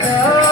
Oh